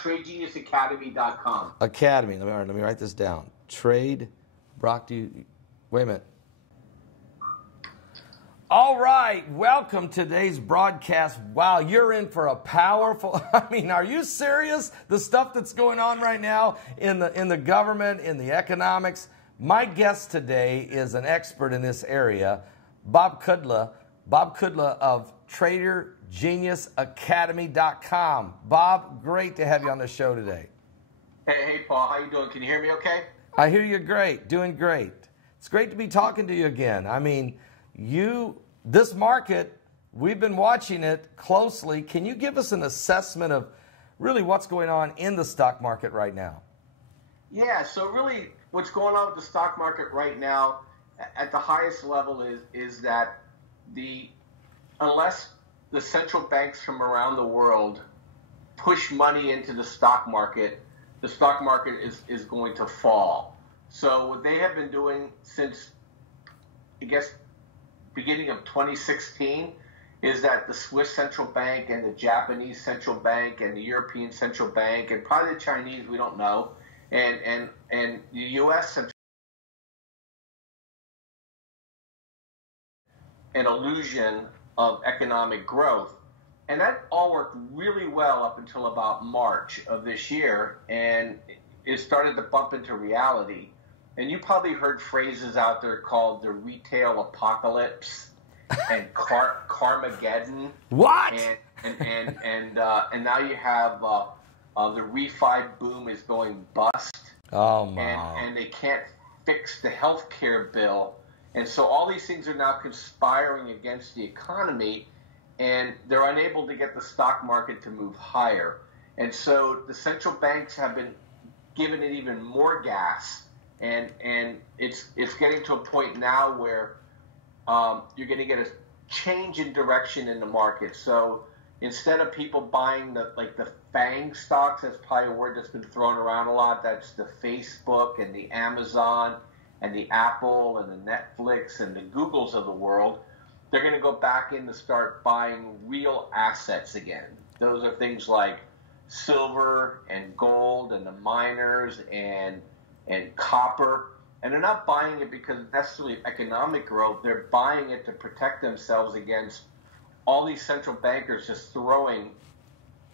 TradeGeniusAcademy.com. Academy. Let me write this down. Trade. Brock, wait a minute. All right, welcome to today's broadcast. Wow, you're in for a powerful, are you serious? The stuff that's going on right now in the government, in the economics. My guest today is an expert in this area, Bob Kudla of TradeGeniusAcademy.com. Bob, great to have you on the show today. Hey, Paul, how you doing? Can you hear me okay? I hear you great, doing great. It's great to be talking to you again. This market, we've been watching it closely. Can you give us an assessment of really what's going on in the stock market right now? Yeah, so really what's going on with the stock market right now at the highest level is that unless the central banks from around the world push money into the stock market is going to fall. So what they have been doing since, I guess, beginning of 2016 is that the Swiss central bank and the Japanese central bank and the European central bank and probably the Chinese, we don't know, and the U.S. central an illusion of economic growth. And that all worked really well up until about March of this year, and it started to bump into reality. And you probably heard phrases out there called the retail apocalypse and Carmageddon. What? And now you have the refi boom is going bust. Oh my! And they can't fix the healthcare bill, and so all these things are now conspiring against the economy, and they're unable to get the stock market to move higher. And so the central banks have been giving it even more gas. And it's getting to a point now where you're going to get a change in direction in the market. So instead of people buying the FANG stocks, that's probably a word that's been thrown around a lot. That's the Facebook and the Amazon and the Apple and the Netflix and the Googles of the world. They're going to go back in to start buying real assets again. Those are things like silver and gold and the miners and copper, and they're not buying it because necessarily of economic growth. They're buying it to protect themselves against all these central bankers just throwing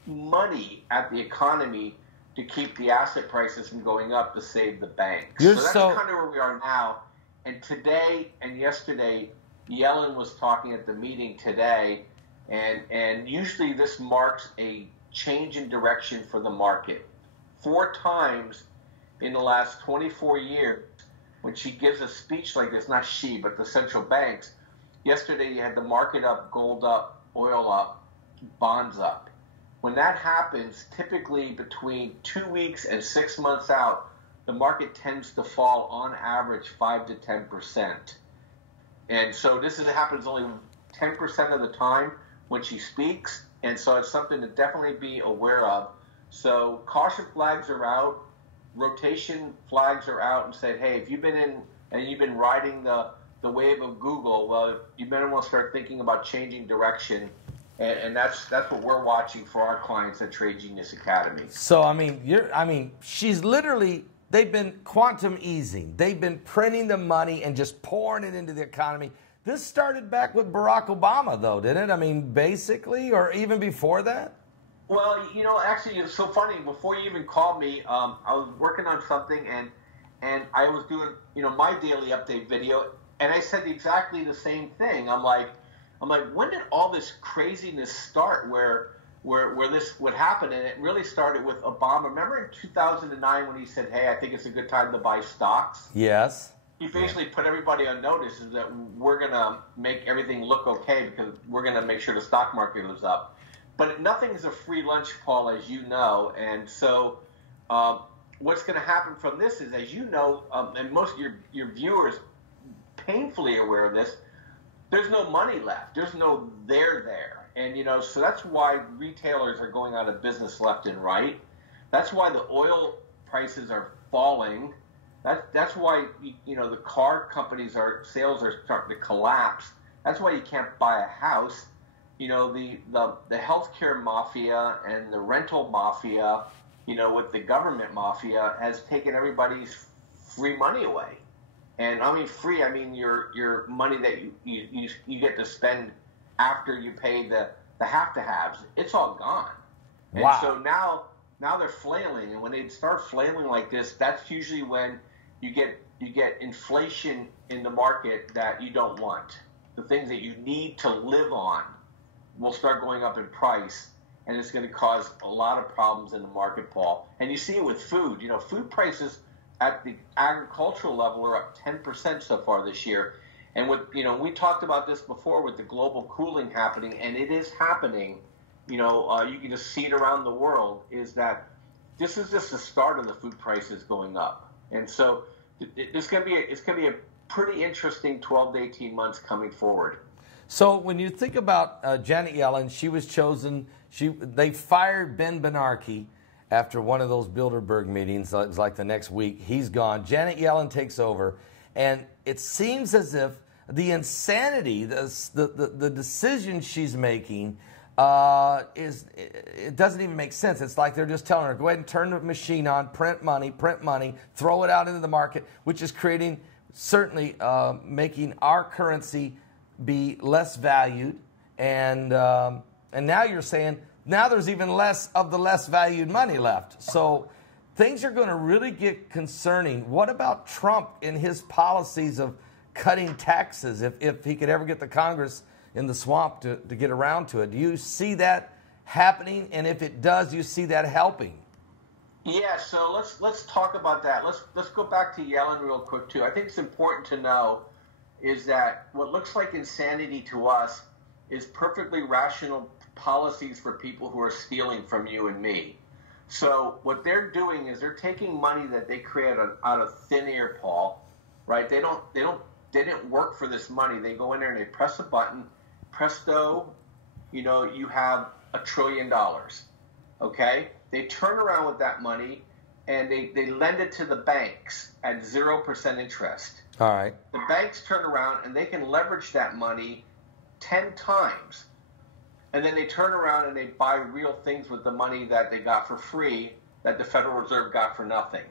money at the economy to keep the asset prices from going up to save the banks. So that's kind of where we are now. And today and yesterday, Yellen was talking at the meeting today, and usually this marks a change in direction for the market. 4 times in the last 24 years, when she gives a speech like this, not she, but the central banks, yesterday you had the market up, gold up, oil up, bonds up. When that happens, typically between 2 weeks and 6 months out, the market tends to fall on average 5 to 10%. And so this happens only 10% of the time when she speaks, and so it's something to definitely be aware of. So caution flags are out. Rotation flags are out and said, hey, if you've been in and you've been riding the wave of Google, well, you better want to start thinking about changing direction. And that's what we're watching for our clients at Trade Genius Academy. So, she's literally, they've been quantum easing. They've been printing the money and just pouring it into the economy. This started back with Barack Obama, though, didn't it? Basically, or even before that? Well, actually, it's so funny. Before you even called me, I was working on something, and I was doing, my daily update video, and I said exactly the same thing. I'm like, when did all this craziness start? Where this would happen? And it really started with Obama. Remember in 2009 when he said, "Hey, I think it's a good time to buy stocks." Yes. He basically put everybody on notice that we're gonna make everything look okay because we're gonna make sure the stock market was up. But nothing is a free lunch, Paul, as you know. And so what's going to happen from this is, as you know, and most of your viewers painfully aware of this, there's no money left. There's no there. And, so that's why retailers are going out of business left and right. That's why the oil prices are falling. That's why, the car companies' sales are starting to collapse. That's why you can't buy a house. The healthcare mafia and the rental mafia with the government mafia, has taken everybody's free money away. And I mean free, I mean your money that you get to spend after you pay the have-to-haves. It's all gone. And wow. So now they're flailing, and when they start flailing like this, that's usually when you get inflation in the market that you don't want. The things that you need to live on will start going up in price, and it's going to cause a lot of problems in the market, Paul. And you see it with food. Food prices at the agricultural level are up 10% so far this year. And we talked about this before with the global cooling happening, and it is happening. You can just see it around the world, is that this is just the start of the food prices going up. And so it's going to be a pretty interesting 12 to 18 months coming forward. So when you think about Janet Yellen, she was chosen, they fired Ben Bernanke after one of those Bilderberg meetings. It was like the next week. He's gone. Janet Yellen takes over, and it seems as if the insanity, the decision she's making, it doesn't even make sense. It's like they're just telling her, go ahead and turn the machine on, print money, throw it out into the market, which is creating, certainly making our currency be less valued. And now you're saying, now there's even less of the less valued money left. So things are going to really get concerning. What about Trump in his policies of cutting taxes, if he could ever get the Congress in the swamp to get around to it? Do you see that happening? And if it does, do you see that helping? Yeah, so let's talk about that. Let's go back to Yellen real quick too. I think it's important to know is that what looks like insanity to us is perfectly rational policies for people who are stealing from you and me. So what they're doing is they're taking money that they created out of thin air, Paul. Right? They didn't work for this money. They go in there and they press a button. Presto, you have $1 trillion. Okay? They turn around with that money and they lend it to the banks at 0% interest. All right. The banks turn around and they can leverage that money 10 times. And then they turn around and they buy real things with the money that they got for free that the Federal Reserve got for nothing.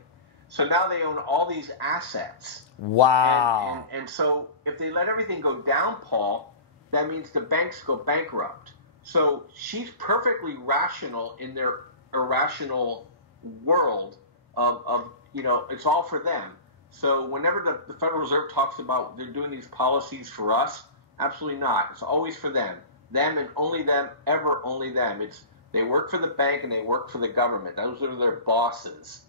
So now they own all these assets. Wow. And so if they let everything go down, Paul, that means the banks go bankrupt. So she's perfectly rational in their irrational world of it's all for them. So whenever the Federal Reserve talks about they're doing these policies for us, absolutely not. It's always for them. Them and only them, ever only them. They work for the bank and they work for the government. Those are their bosses.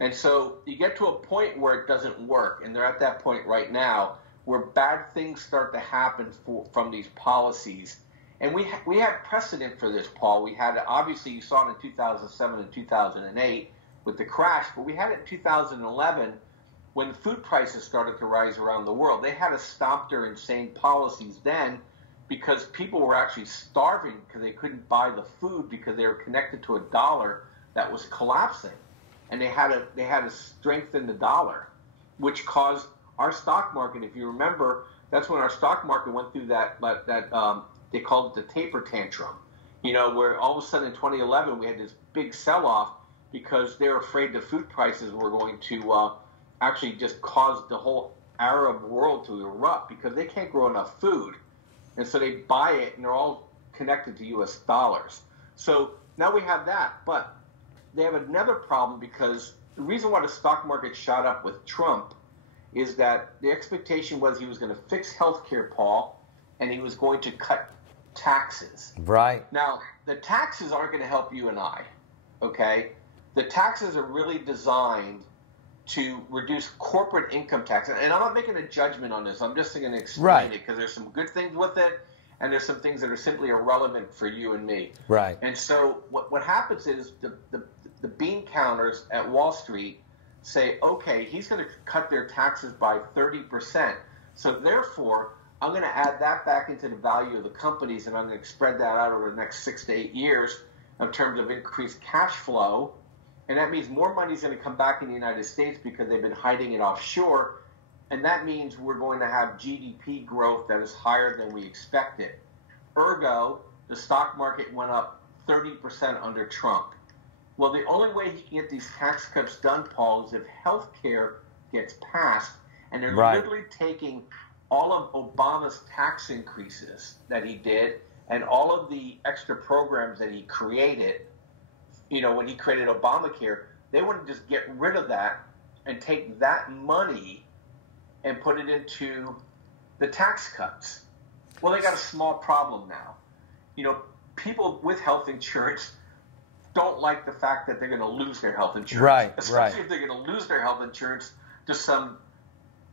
And so you get to a point where it doesn't work, and they're at that point right now where bad things start to happen from these policies. And we had precedent for this, Paul. We had, obviously, you saw it in 2007 and 2008 with the crash, but we had it in 2011 when food prices started to rise around the world. They had to stop their insane policies then because people were actually starving because they couldn't buy the food because they were connected to a dollar that was collapsing. And they had to strengthen the dollar, which caused our stock market. If you remember, that's when our stock market went through that they called it the taper tantrum. Where all of a sudden in 2011 we had this big sell-off because they were afraid the food prices were going to actually just cause the whole Arab world to erupt because they can't grow enough food, and so they buy it, and they're all connected to U.S. dollars. So now we have that, but they have another problem because the reason why the stock market shot up with Trump is that the expectation was he was going to fix healthcare, Paul, and he was going to cut taxes. Right. Now, the taxes aren't going to help you and I, okay? The taxes are really designed to reduce corporate income tax. And I'm not making a judgment on this. I'm just going to explain it because there's some good things with it, and there's some things that are simply irrelevant for you and me. Right. And so what happens is the bean counters at Wall Street say, okay, he's going to cut their taxes by 30%. So therefore, I'm going to add that back into the value of the companies, and I'm going to spread that out over the next 6 to 8 years in terms of increased cash flow. And that means more money is going to come back in the United States because they've been hiding it offshore. And that means we're going to have GDP growth that is higher than we expected. Ergo, the stock market went up 30% under Trump. Well, the only way he can get these tax cuts done, Paul, is if health care gets passed, and they're literally taking all of Obama's tax increases that he did and all of the extra programs that he created, when he created Obamacare, they want to just get rid of that and take that money and put it into the tax cuts. Well, they got a small problem now. People with health insurance don't like the fact that they're going to lose their health insurance. Especially if they're going to lose their health insurance to some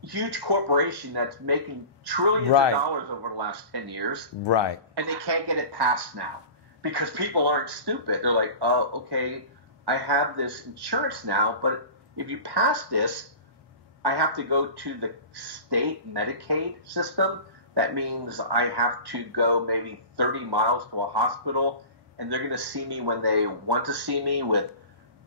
huge corporation that's making trillions of dollars over the last 10 years. Right. And they can't get it passed now because people aren't stupid. They're like, oh, okay, I have this insurance now, but if you pass this, I have to go to the state Medicaid system. That means I have to go maybe 30 miles to a hospital, and they're going to see me when they want to see me with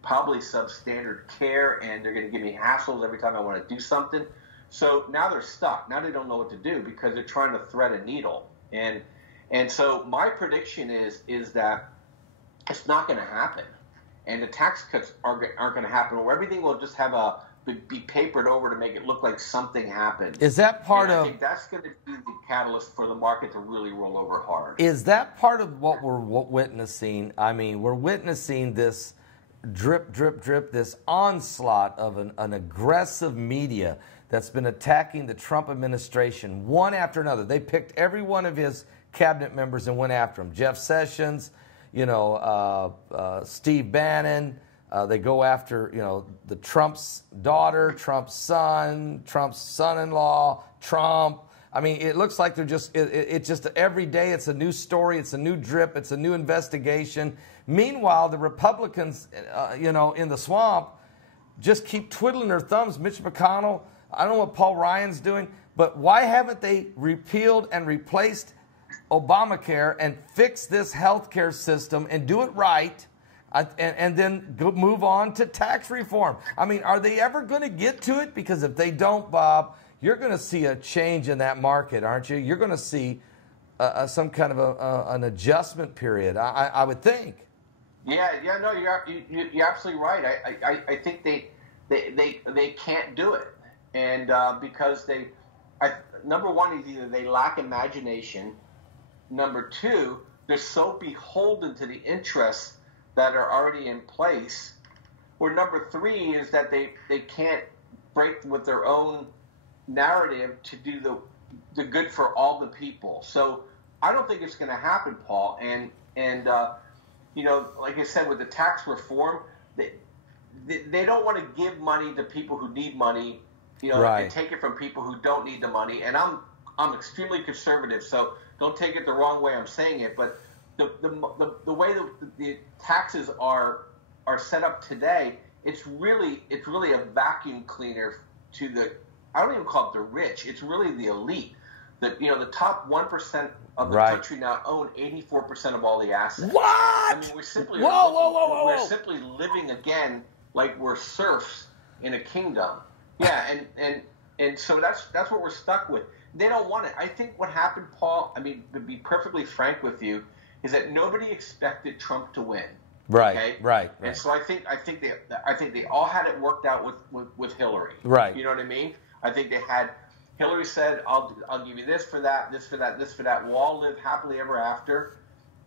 probably substandard care, and they're going to give me hassles every time I want to do something. So now they're stuck. Now they don't know what to do because they're trying to thread a needle. And so my prediction is that it's not going to happen, and the tax cuts aren't going to happen, or everything will just have be papered over to make it look like something happened. Is that part of? I think that's going to be the catalyst for the market to really roll over hard. Is that part of what we're witnessing? I mean, we're witnessing this drip, drip, drip, this onslaught of an aggressive media that's been attacking the Trump administration one after another. They picked every one of his cabinet members and went after him. Jeff Sessions, Steve Bannon. They go after, the Trump's daughter, Trump's son, Trump's son-in-law, Trump. I mean, it looks like they're just, it's just every day it's a new story, it's a new drip, it's a new investigation. Meanwhile, the Republicans, in the swamp just keep twiddling their thumbs. Mitch McConnell, I don't know what Paul Ryan's doing, but why haven't they repealed and replaced Obamacare and fixed this healthcare system and do it right? And then move on to tax reform. I mean, are they ever going to get to it? Because if they don't, Bob, you're going to see a change in that market, aren't you? You're going to see some kind of an adjustment period, I would think. Yeah, no, you're absolutely right. I think they can't do it, and because number one is either they lack imagination. Number two, they're so beholden to the interests that are already in place. Or number three is that they can't break with their own narrative to do the good for all the people. So I don't think it's going to happen, Paul. And like I said, with the tax reform, they don't want to give money to people who need money, and take it from people who don't need the money. And I'm extremely conservative, so don't take it the wrong way I'm saying it, but the way the taxes are set up today, it's really a vacuum cleaner to the, I don't even call it the rich. It's really the elite. The top 1% of the country now own 84% of all the assets. What? I mean, we're simply we're simply living again like we're serfs in a kingdom. Yeah, and so that's what we're stuck with. They don't want it. I think what happened, Paul, I mean, to be perfectly frank with you, is that nobody expected Trump to win. Right, okay? right. And so I think they all had it worked out with Hillary. Right. You know what I mean? I think they had Hillary said, I'll give you this for that, this for that, this for that. We'll all live happily ever after.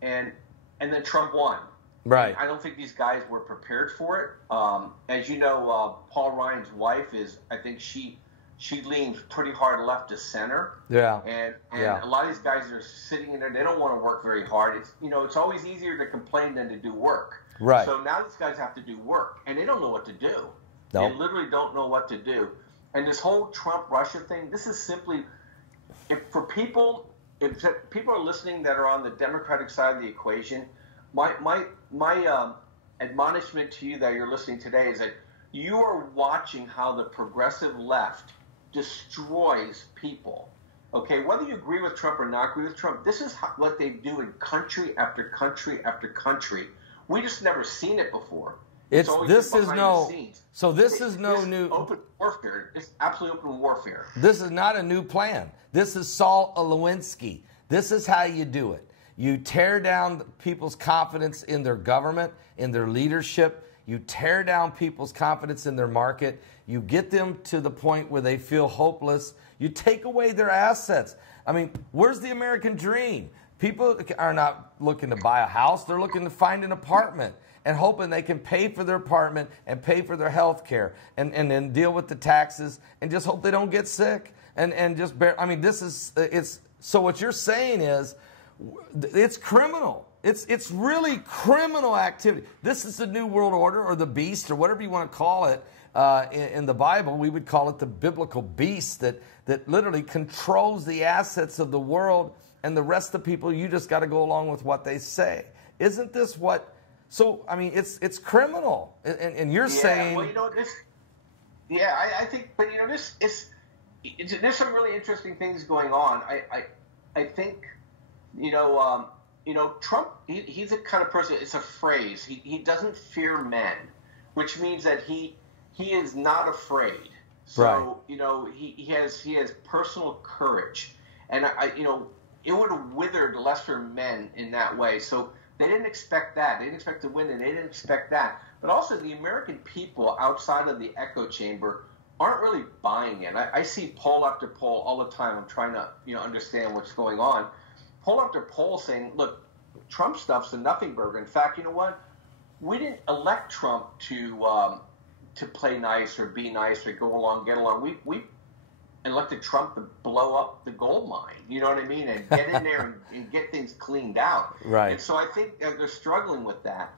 And then Trump won. Right. I don't think these guys were prepared for it. As you know, Paul Ryan's wife is, I think she leans pretty hard left to center. Yeah. And a lot of these guys are sitting in there, they don't want to work very hard. It's always easier to complain than to do work. Right. So now these guys have to do work, and they don't know what to do. Nope. They literally don't know what to do. And this whole Trump-Russia thing, this is simply, if people are listening that are on the Democratic side of the equation, my admonishment to you that you're listening today is that you are watching how the progressive left destroys people. Okay, whether you agree with Trump or not agree with Trump, this is what they do in country after country after country. We just never seen it before. This is no new open warfare. It's absolutely open warfare. This is not a new plan. This is Saul Alinsky. This is how you do it. You tear down people's confidence in their government, in their leadership. You tear down people's confidence in their market. You get them to the point where they feel hopeless. You take away their assets. I mean, where's the American dream? People are not looking to buy a house. They're looking to find an apartment and hoping they can pay for their apartment and pay for their health care and then deal with the taxes and just hope they don't get sick and just bear. I mean, so what you're saying is it's criminal. It's really criminal activity. This is the New World Order or the beast or whatever you want to call it. In the Bible, we would call it the biblical beast that literally controls the assets of the world, and the rest of the people, you just got to go along with what they say. Isn't this what? So, I mean, it's criminal. And you're saying... Well, you know, this... Yeah, I think... But, you know, there's some really interesting things going on. I think, you know, Trump, he's the kind of person... It's a phrase. He doesn't fear men, which means that he is not afraid. So, right. You know, he has personal courage. And, you know, it would have withered lesser men in that way. So they didn't expect that. They didn't expect to win, and they didn't expect that. But also the American people outside of the echo chamber aren't really buying it. I see poll after poll all the time. I'm trying to, you know, understand what's going on. Poll after poll saying, look, Trump stuff's a nothing burger. In fact, you know what? We didn't elect Trump to play nice or be nice or go along, get along. We elected Trump to blow up the gold mine, you know what I mean, and get in there and get things cleaned out. Right. And so I think they're struggling with that.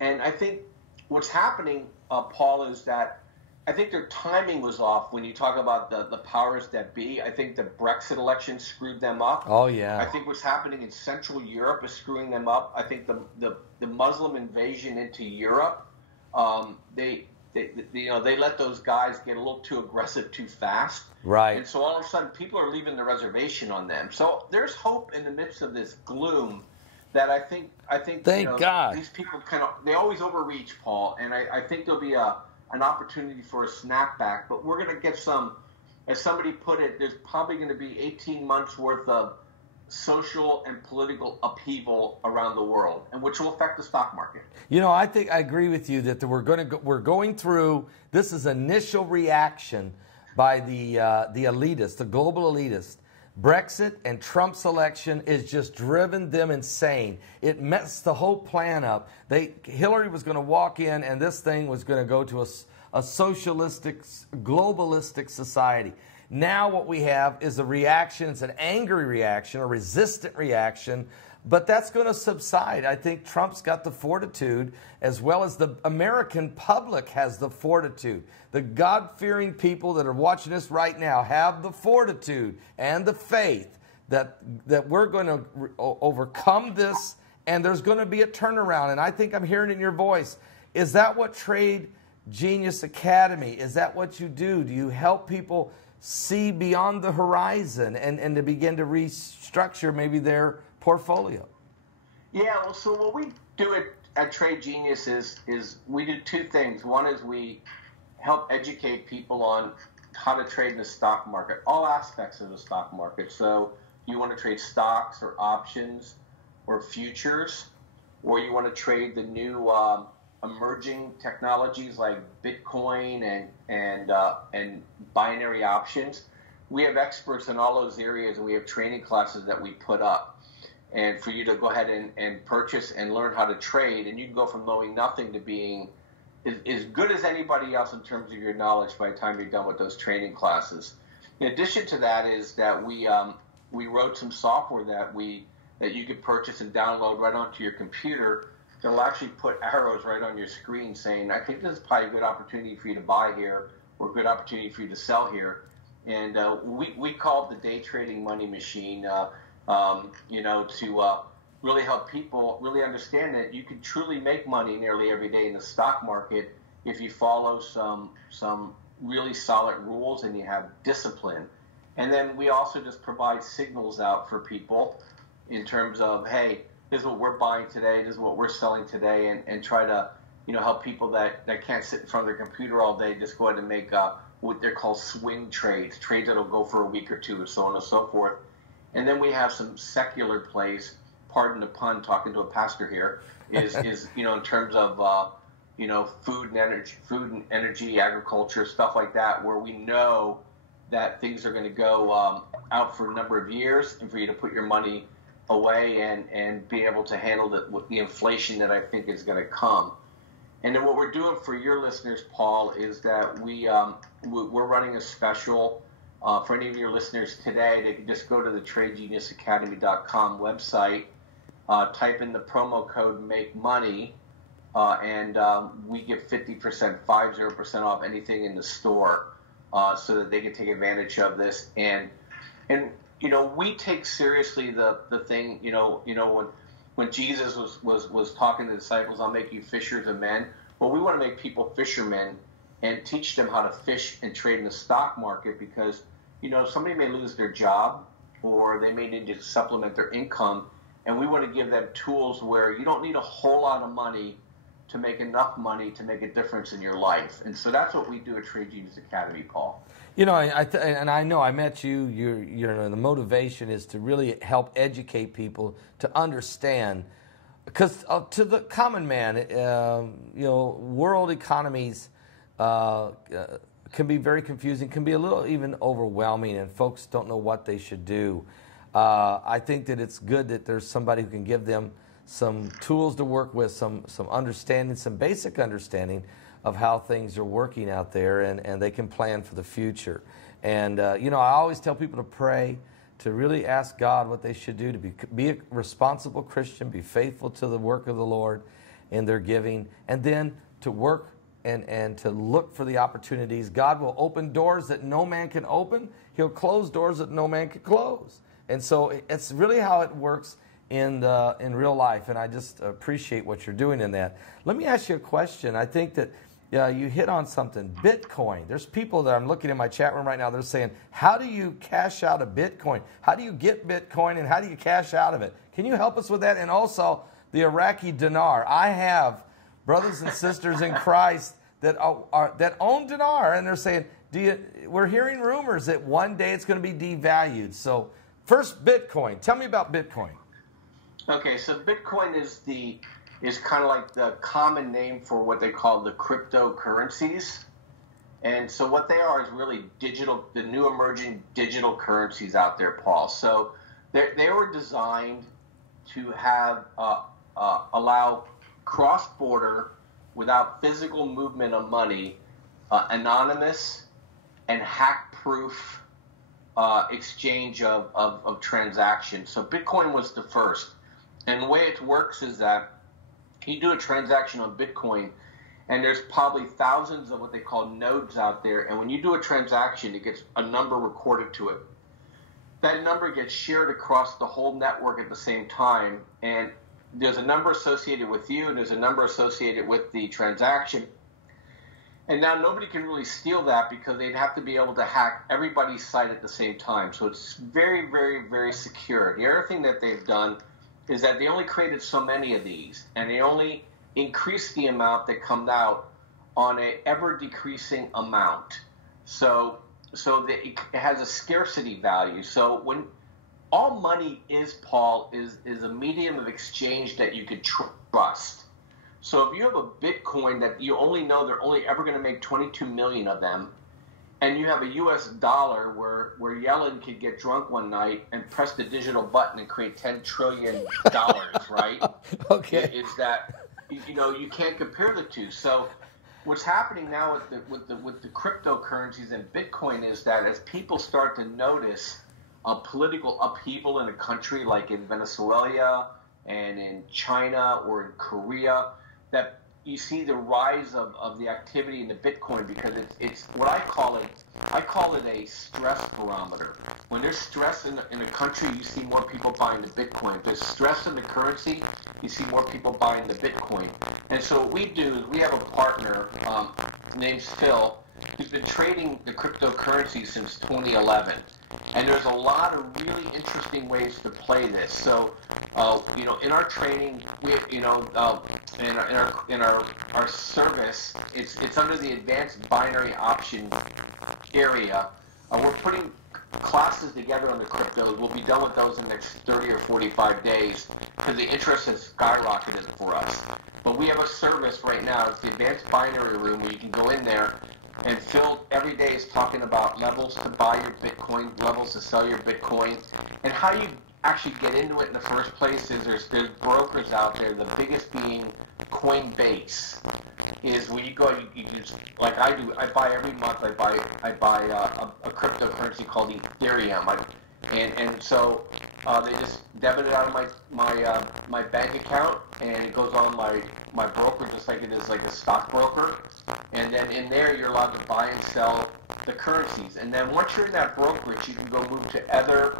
And I think what's happening, Paul, is that I think their timing was off when you talk about the powers that be. I think the Brexit election screwed them up. Oh, yeah. I think what's happening in Central Europe is screwing them up. I think the Muslim invasion into Europe, they let those guys get a little too aggressive too fast. Right. And so all of a sudden people are leaving the reservation on them. So there's hope in the midst of this gloom that I think Thank God. These people they always overreach, Paul, and I think there'll be an opportunity for a snapback, but we're going to get some, as somebody put it, there's probably going to be 18 months worth of social and political upheaval around the world, and which will affect the stock market. You know, I think I agree with you that we're going through this is initial reaction by the elitists, the global elitists. Brexit and Trump's election is just driven them insane. It messed the whole plan up. Hillary was going to walk in, and this thing was going to go to a socialistic, globalistic society. Now what we have is a reaction. It's an angry reaction, a resistant reaction, but that's going to subside. I think Trump's got the fortitude, as well as the American public has the fortitude. The God-fearing people that are watching us right now have the fortitude and the faith that we're going to overcome this, and there's going to be a turnaround. And I think I'm hearing it in your voice. Is that what Trade Genius Academy, is that what you do? Do you help people see beyond the horizon and to begin to restructure maybe their portfolio? Yeah, well, so what we do at Trade Genius is we do two things. One is we help educate people on how to trade in the stock market, all aspects of the stock market. So you want to trade stocks or options or futures, or you want to trade the new emerging technologies like Bitcoin and binary options. We have experts in all those areas, and we have training classes that we put up. And for you to go ahead and purchase and learn how to trade, and you can go from knowing nothing to being as good as anybody else in terms of your knowledge by the time you're done with those training classes. In addition to that is that we wrote some software that you could purchase and download right onto your computer. It'll actually put arrows right on your screen saying, I think this is probably a good opportunity for you to buy here or a good opportunity for you to sell here. And we call it the day trading money machine, to really help people really understand that you can truly make money nearly every day in the stock market if you follow some really solid rules and you have discipline. And then we also just provide signals out for people in terms of, hey, this is what we're buying today, this is what we're selling today, and try to, help people that can't sit in front of their computer all day just go ahead and make what they're called swing trades that'll go for a week or two, and so on and so forth. And then we have some secular plays, pardon the pun, talking to a pastor here, is in terms of food and energy, agriculture, stuff like that, where we know that things are going to go out for a number of years, and for you to put your money away and be able to handle the inflation that I think is going to come. And then what we're doing for your listeners, Paul, is that we're running a special for any of your listeners today. They can just go to the TradeGeniusAcademy.com website, type in the promo code Make Money, and we give 50% off anything in the store, so that they can take advantage of this. And we take seriously the thing. When Jesus was talking to the disciples, I'll make you fishers of men. Well, we want to make people fishermen and teach them how to fish and trade in the stock market, because somebody may lose their job or they may need to supplement their income, and we want to give them tools where you don't need a whole lot of money to make enough money to make a difference in your life. And so that's what we do at Trade Genius Academy, Paul. And I know I met you. The motivation is to really help educate people to understand, because to the common man, world economies can be very confusing, can be a little even overwhelming, and folks don't know what they should do. I think that it's good that there's somebody who can give them some tools to work with, some understanding, some basic understanding of how things are working out there, and they can plan for the future. And, I always tell people to pray, to really ask God what they should do, to be a responsible Christian, be faithful to the work of the Lord in their giving, and then to work and to look for the opportunities. God will open doors that no man can open. He'll close doors that no man can close. And so it's really how it works in real life, and I just appreciate what you're doing in that. Let me ask you a question. I think that you hit on something. Bitcoin. There's people that I'm looking in my chat room right now, they're saying, how do you cash out of Bitcoin? How do you get Bitcoin, and how do you cash out of it? Can you help us with that? And also the Iraqi dinar. I have brothers and sisters in Christ that own dinar, and they're saying, we're hearing rumors that one day it's going to be devalued. So first, Bitcoin. Tell me about Bitcoin. Okay, so Bitcoin is kind of like the common name for what they call the cryptocurrencies. And so what they are is really the new emerging digital currencies out there, Paul. So they were designed to have allow cross-border, without physical movement of money, anonymous and hack-proof exchange of transactions. So Bitcoin was the first. And the way it works is that you do a transaction on Bitcoin, and there's probably thousands of what they call nodes out there. And when you do a transaction, it gets a number recorded to it. That number gets shared across the whole network at the same time. And there's a number associated with you, and there's a number associated with the transaction. And now nobody can really steal that, because they'd have to be able to hack everybody's site at the same time. So it's very, very, very secure. The other thing that they've done is that they only created so many of these, and they only increase the amount that comes out on a ever-decreasing amount. So it has a scarcity value. So when all money is, Paul, is a medium of exchange that you could trust. So if you have a Bitcoin that you only know they're only ever going to make 22 million of them, and you have a U.S. dollar where Yellen could get drunk one night and press the digital button and create $10 trillion, right? Okay. Is that, you can't compare the two. So what's happening now with the cryptocurrencies and Bitcoin is that as people start to notice a political upheaval in a country like in Venezuela and in China or in Korea, that you see the rise of the activity in the Bitcoin, because it's what I call it a stress barometer. When there's stress in a country, you see more people buying the Bitcoin. If there's stress in the currency, you see more people buying the Bitcoin. And so what we do is we have a partner named Phil, who's been trading the cryptocurrency since 2011. And there's a lot of really interesting ways to play this. So, in our training, in our service, it's under the advanced binary option area. We're putting classes together on the cryptos. We'll be done with those in the next 30 or 45 days because the interest has skyrocketed for us. But we have a service right now. It's the Advanced Binary Room where you can go in there, and Phil every day is talking about levels to buy your Bitcoin, levels to sell your Bitcoin, and how you actually get into it in the first place. Is there's brokers out there, the biggest being Coinbase, is where you go, you just, like I do, I buy every month, I buy a cryptocurrency called Ethereum, and so they just debit it out of my bank account, and it goes on my broker just like it is like a stockbroker, and then in there you're allowed to buy and sell the currencies, and then once you're in that brokerage, you can go move to other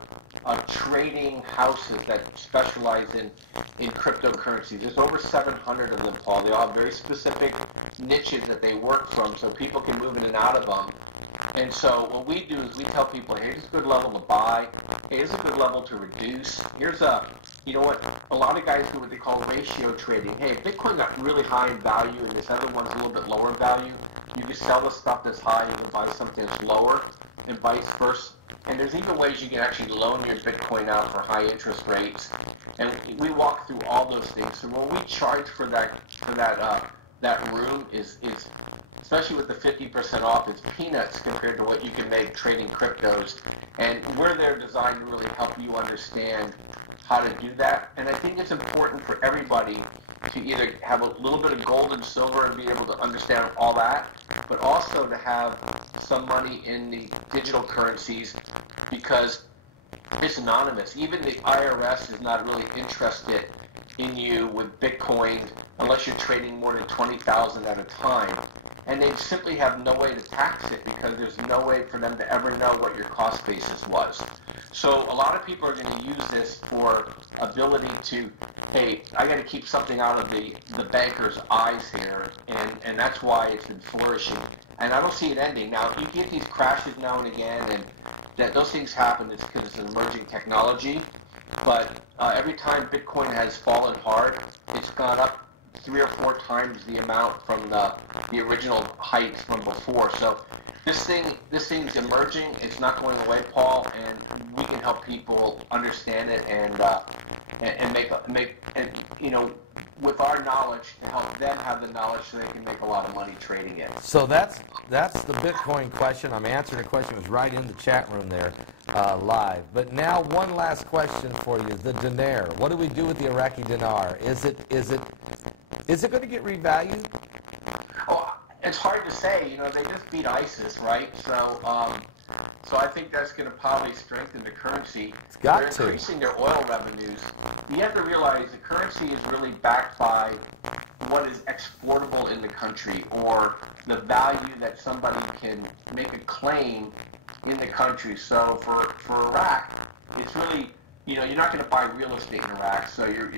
trading houses that specialize in cryptocurrencies. There's over 700 of them, Paul. They all have very specific niches that they work from, so people can move in and out of them. And so what we do is we tell people, hey, here's a good level to buy. Hey, here's a good level to reduce. Here's you know what, a lot of guys do what they call ratio trading. Hey, if Bitcoin got really high in value and this other one's a little bit lower in value, you can sell the stuff that's high, you can buy something that's lower, and vice versa. And there's even ways you can actually loan your Bitcoin out for high interest rates. And we walk through all those things. So when we charge for that room is especially with the 50% off, it's peanuts compared to what you can make trading cryptos. And we're there designed to really help you understand how to do that. And I think it's important for everybody to either have a little bit of gold and silver and be able to understand all that, but also to have some money in the digital currencies because it's anonymous. Even the IRS is not really interested in you with Bitcoin unless you're trading more than 20,000 at a time. And they simply have no way to tax it because there's no way for them to ever know what your cost basis was. So a lot of people are going to use this for ability to, hey, I got to keep something out of the banker's eyes here, and that's why it's been flourishing. And I don't see it ending. Now, you get these crashes now and again, and that those things happen. It's because it's an emerging technology. But every time Bitcoin has fallen hard, it's gone up 3 or 4 times the amount from the original heights from before. So this thing's emerging. It's not going away, Paul, and we can help people understand it and make you know, with our knowledge to help them have the knowledge so they can make a lot of money trading it. So that's the Bitcoin question. I'm answering the question. It was right in the chat room there, live. But now one last question for you: the dinar. What do we do with the Iraqi dinar? Is it going to get revalued? Oh, it's hard to say. You know, they just beat ISIS, right? So I think that's going to probably strengthen the currency. It's got They're increasing their oil revenues. You have to realize the currency is really backed by what is exportable in the country or the value that somebody can make a claim in the country. So for Iraq, it's really, you know, you're not going to buy real estate in Iraq, so you're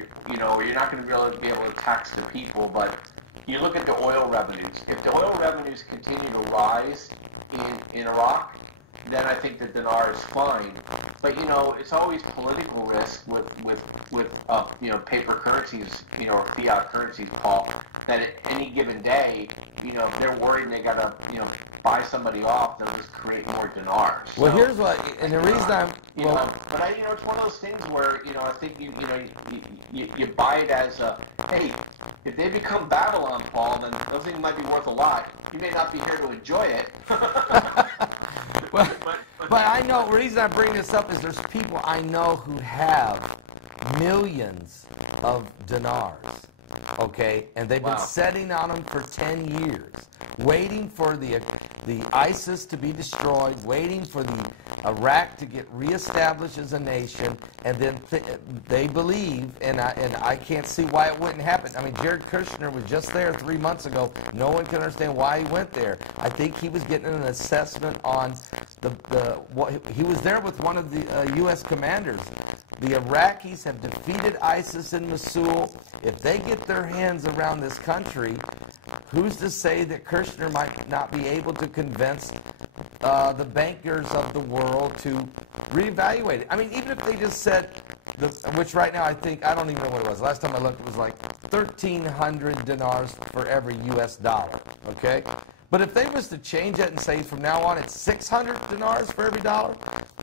not going to really be able to tax the people. But you look at the oil revenues. If the oil revenues continue to rise in Iraq, then I think the dinar is fine. But, you know, it's always political risk with you know, paper currencies, you know, or fiat currencies, Paul, that at any given day, you know, if they're worried and they got to, you know, buy somebody off, they'll just create more dinars. Well, so, here's what, and the reason I'm, you know, but you know, it's one of those things where, you know, I think you buy it as a, hey, if they become Babylon, Paul, then those things might be worth a lot. You may not be here to enjoy it. Well, but I know, the reason I bring this up is there's people I know who have millions of dinars, okay? And they've been sitting on them for 10 years, waiting for the ISIS to be destroyed, waiting for the Iraq to get reestablished as a nation, and then they believe, and I can't see why it wouldn't happen. I mean, Jared Kushner was just there 3 months ago. No one can understand why he went there. I think he was getting an assessment on he was there with one of the U.S. commanders. The Iraqis have defeated ISIS in Mosul. If they get their hands around this country, who's to say that Kushner might not be able to convince the bankers of the world to reevaluate it? I mean, even if they just said, which right now I don't even know what it was. Last time I looked, it was like 1,300 dinars for every U.S. dollar, okay? But if they was to change it and say from now on it's 600 dinars for every dollar,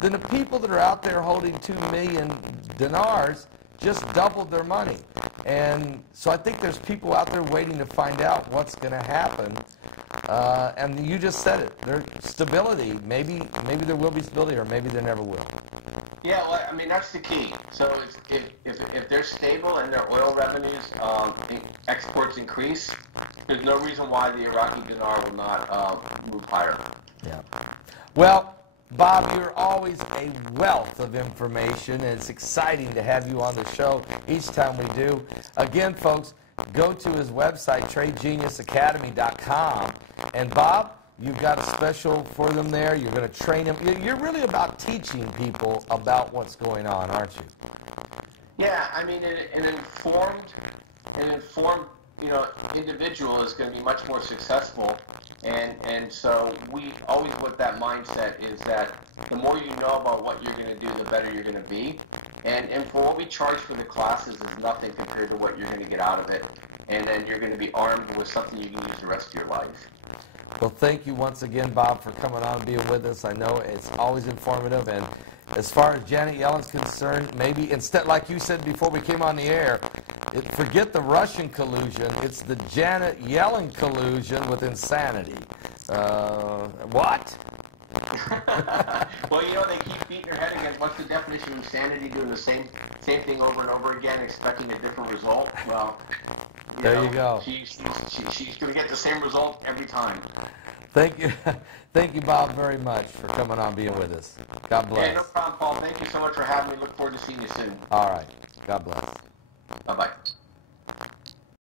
then the people that are out there holding 2 million dinars just doubled their money. And so I think there's people out there waiting to find out what's going to happen. And you just said it. There's stability. Maybe there will be stability, or maybe there never will. Yeah, well, I mean, that's the key. So if they're stable and their oil revenues, exports increase, there's no reason why the Iraqi dinar will not move higher. Yeah. Well, Bob, you're always a wealth of information, and it's exciting to have you on the show each time we do. Again, folks, go to his website, TradeGeniusAcademy.com. And Bob, you've got a special for them there. You're going to train them. You're really about teaching people about what's going on, aren't you? Yeah, I mean, an informed, individual is going to be much more successful. And so we always put that mindset is that the more you know about what you're going to do, the better you're going to be. And for what we charge for the classes is nothing compared to what you're going to get out of it. And then you're going to be armed with something you can use the rest of your life. Well, thank you once again, Bob, for coming on and being with us. I know it's always informative. And as far as Janet Yellen's concerned, maybe instead, like you said before we came on the air, forget the Russian collusion. It's the Janet Yellen collusion with insanity. What? Well, they keep beating their head against what's the definition of insanity, doing the same thing over and over again, expecting a different result. Well, there you go. She's going to get the same result every time. Thank you, Bob, very much for coming on, being with us. God bless. Yeah, no problem, Paul. Thank you so much for having me. Look forward to seeing you soon. All right. God bless. Bye-bye.